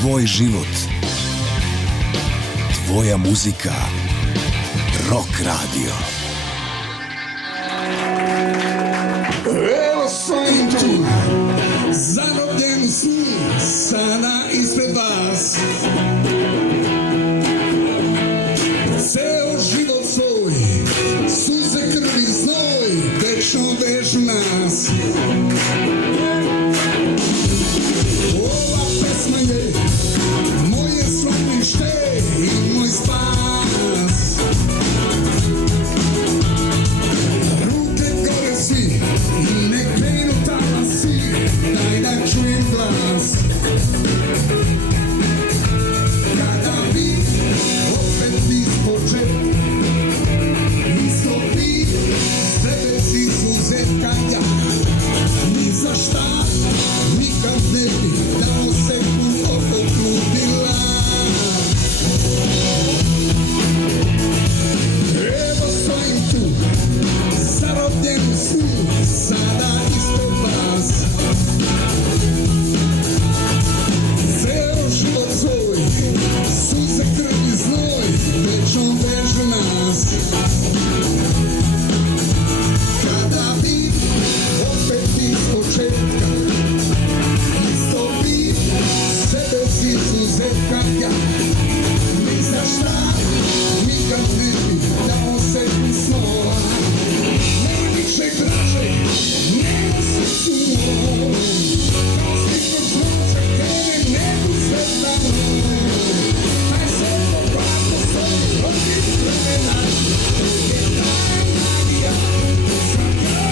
Tvoj život. Tvoja muzika. Rock Radio. Evo svojim tu, zarobljeni snu, sada ispred vas. Ceo život svoj, suze, krvi, znoj, večno vežu nas. Ova pesma je moje sroblište i moj spas. Ruke gore svi, nek krenu talasi, daj da čujem glas. Kada bi opet ispočet, istopi sebe si suzetka ja. Ni za šta nikad ne bi dao seku opotrudila. Evo stojim tu, zarobljen u snu, sada ispred vas. Ceo život svoj, suze, krvi, znoj, večno vežu nas. Kada bi opet ispočetka, isto bi sebe si suzetka ja. Ni za šta nikad ne bi dao sebi snova. Nema ničeg dražeg, nema srcu moj. Kao slično znoća krene nebu sveta moj. Taj svetlo glasno stoji protiv vremena. To je taj magija, to sam ja.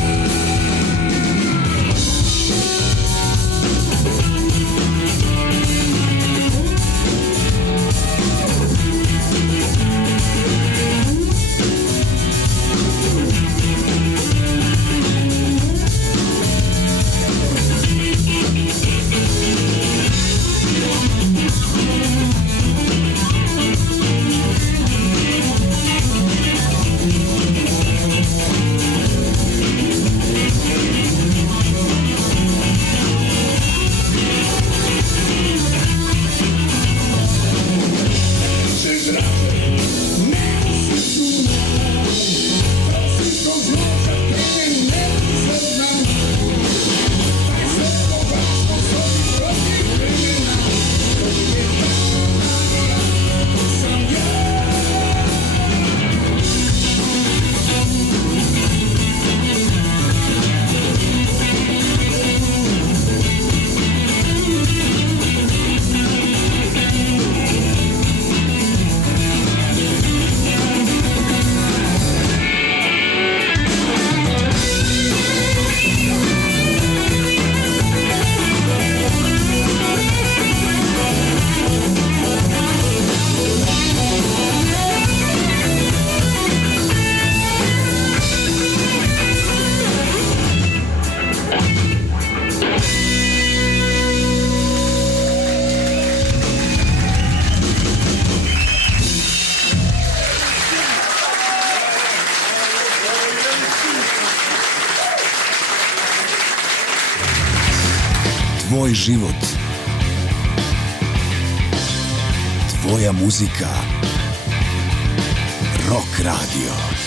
Tvoj život. Tvoja muzika. Rock Radio.